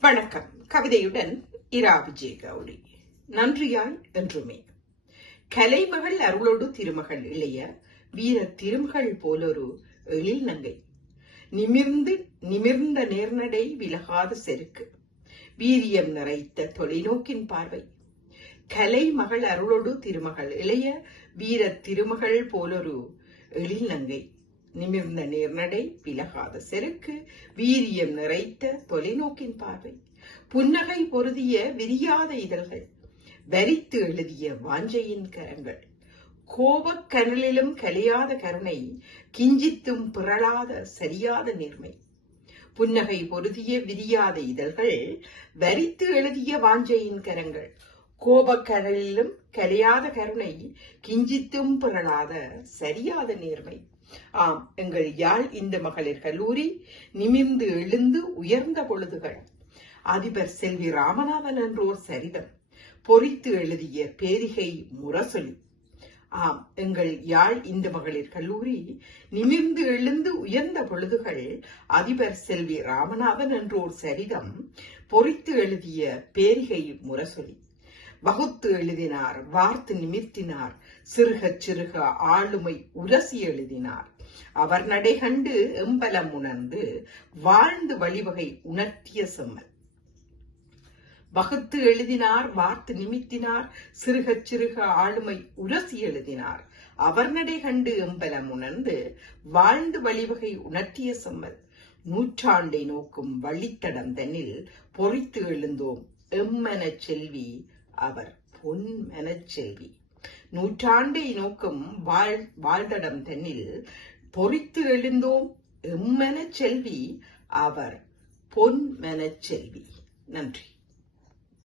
வணக்கம். கவிதையுடன் இரா விஜய கௌரி நன்றியாய் என்றுமே. கலைமகள் அருளோடு திருமகள் இளைய வீர திருமகள் போலொரு எழில் நங்கை. நிமிர்ந்து நிமிர்ந்த நேர்நடை விலகாத செருக்கு. வீரியம் நிறைத்த தொலைநோக்கின் பார்வை. கலை மகள் அருளோடு திருமகள் இளைய வீர திருமகள் போலொரு எழில் நங்கை. நிமிர்ந்த நேர்நடை விலகாத செருக்கு வீரியம் நிறைத்த தொலைநோக்கின் பார்வை. புன்னகை பொருதிய விரியாத இதழ்கள் வரித்து எழுதிய வாஞ்சையின் கரங்கள். கோபக் கனலிலும் கலையாத கருணை கிஞ்சித்தும் பிறளாத சரியாத நேர்மை. புன்னகை பொருதிய விரியாத இதழ்கள் வரித்து எழுதிய வாஞ்சையின் கரங்கள். கோபக்கடலிலும் கலையாத கருணை கிஞ்சித்தும் புரளாத சரியாத நேர்மை. ஆம் எங்கள் யாழ் இந்த மகளிர் கல்லூரி நிமிர்ந்து எழுந்து உயர்ந்த பொழுதுகள். அதிபர் செல்வி ராமநாதன் என்றோர் சரிதம். பொறித்து எழுதிய பேரிகை முரசொலி. ஆம் எங்கள் யாழ் இந்த மகளிர் கல்லூரி நிமிர்ந்து எழுந்து உயர்ந்த பொழுதுகள் அதிபர் செல்வி ராமநாதன் என்றோர் சரிதம். பொறித்து எழுதிய பேரிகை முரசொலி. வகுத்து எழுதினார் வார்த்து நிமிர்த்தினார் சிறுக சிறுக ஆளுமை உரசி எழுதினார். அவர் நடை கண்டு எம்பலம் உணர்ந்து வாழ்ந்து வழிவகை உணர்த்திய செம்மல். வகுத்து எழுதினார் வார்த்து நிமித்தினார் சிறுக சிறுக ஆளுமை உரசி எழுதினார். அவர் நடை கண்டு எம்பலம் உணர்ந்து வாழ்ந்து வழிவகை உணர்த்திய செம்மல். நூற்றாண்டை நோக்கும் வழித்தடம் தன்னில் பொறித்து எழுந்தோம் எம்மன செல்வி அவர் பொன்மனச் செல்வி நூற்றாண்டை நோக்கம் வாழ் வாழ்தடம் தன்னில் பொறித்து எழுந்தோம் எம்மெனச் செல்வி அவர் பொன்மனச் செல்வி. நன்றி.